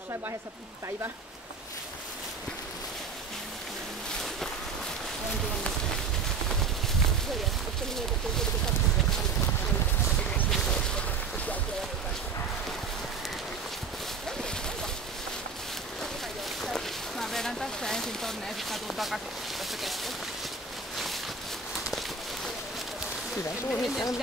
Jossain vaiheessa päivää. Mä vedän tässä ensin tonne ja sitten tuun takaisin tässä keskellä. Hyvä suunnitelma.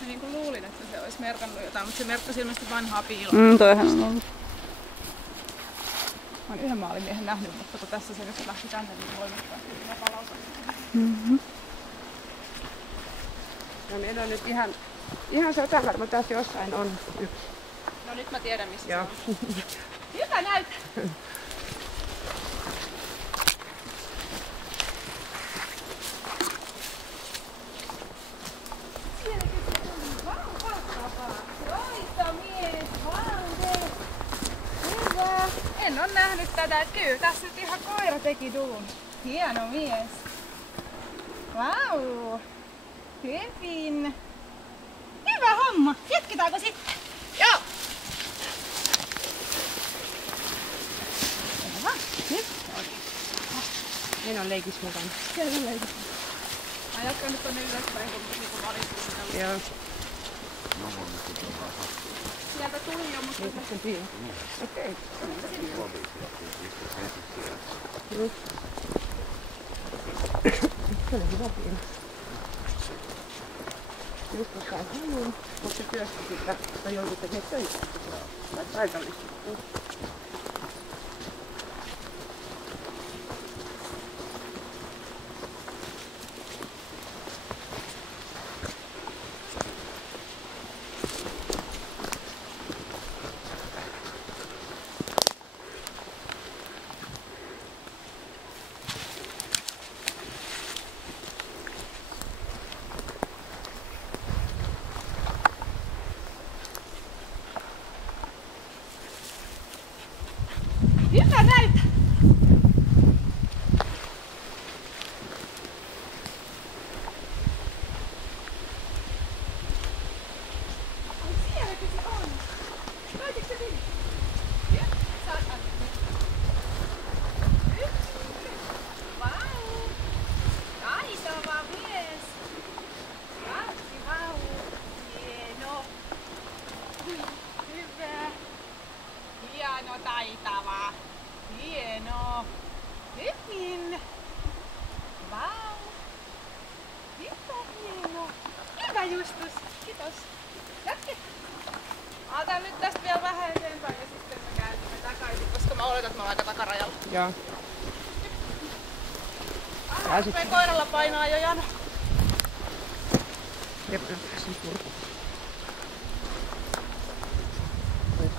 Mä niinku luulin, että se olisi merkannut jotain, mutta se merkkasi ilmeisesti vanhaa piiloa. Toihan on ollut. Mä oon yhden maalimiehen nähnyt, mutta kun tässä se nyt lähti tänne, niin voimakkaasti mä palautan. No meillä on nyt ihan satavarma, tässä jossain on yksi. No nyt mä tiedän missä Joo. se on. Hyvä näyttää! En ole nähnyt tätä, että kyllä tässä nyt ihan koira teki duun. Hieno mies. Vau! Hyvin! Hyvä homma! Jatketaanko sitten? Joo! Hyvä. Nyt. Meillä on leikis mukana. Siellä on leikis. Mä jatkan nyt tonne ylöspäin, kun niinku valitsin sitä. Joo. Sieltä tuli jo, mutta... Niin tässä piilo. Okei. Se oli hyvä piilo. Just kun sain haluun, mutta se työsti sitä, tai joudut tekemään töitä. Paikallisesti. Hyvä näytä! Ai sielläkin se on! Näytitkö se sinne? Nyt saat antaa. Vau! Taitava mies! Vau! Hieno! Hyvä! Hieno taitava! Hieno! Hyvin! Vau! Hyvä hieno! Hyvä Justus! Kiitos! Jatke! Mä otan nyt tästä vielä vähän eteenpäin ja sitten me käännymme takaisin, koska mä oletan, että mä oon aika takarajalla. Joo. Rupeen koiralla painaa jo jano. Jep, sen purku.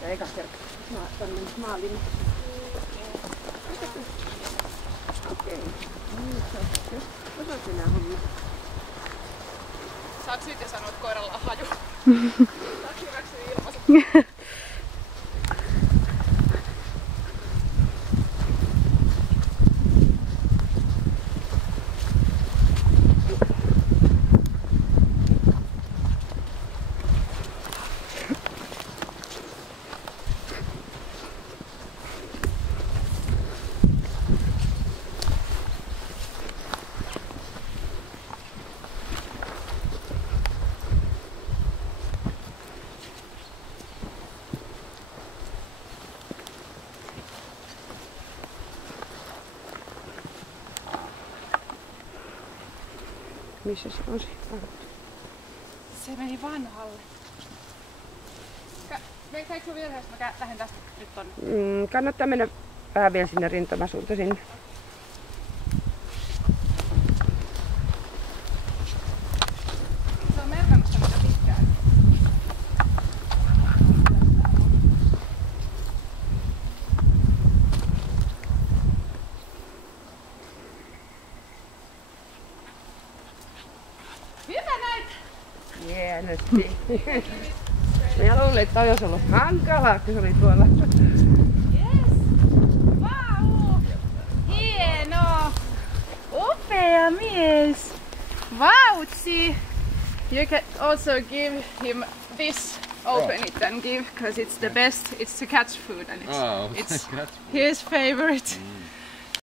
Eka kerta tonne maaliin. Okei. Osaat enää hommia. Saatko sitten sanoa, että koiralla on haju? Saatko hyväksyä ilmaiset? Missä se on se? Se meni vanhalle. Veikääkö sun vielä, jos mä lähden tästä nyt tonne? Kannattaa mennä vähän vielä sinne rintamasuuntaan sinne. Se on merkannut sitä mitä pitkään. Hyvä näit! Hienosti. Minä luulin, että olisi ollut hankalaa, kun se oli tuolla. Yes! Vau! Hienoa! Upea mies! Vautsi! You can also give him this. Open it and give, because it's the best. It's to catch food and it's his favorite.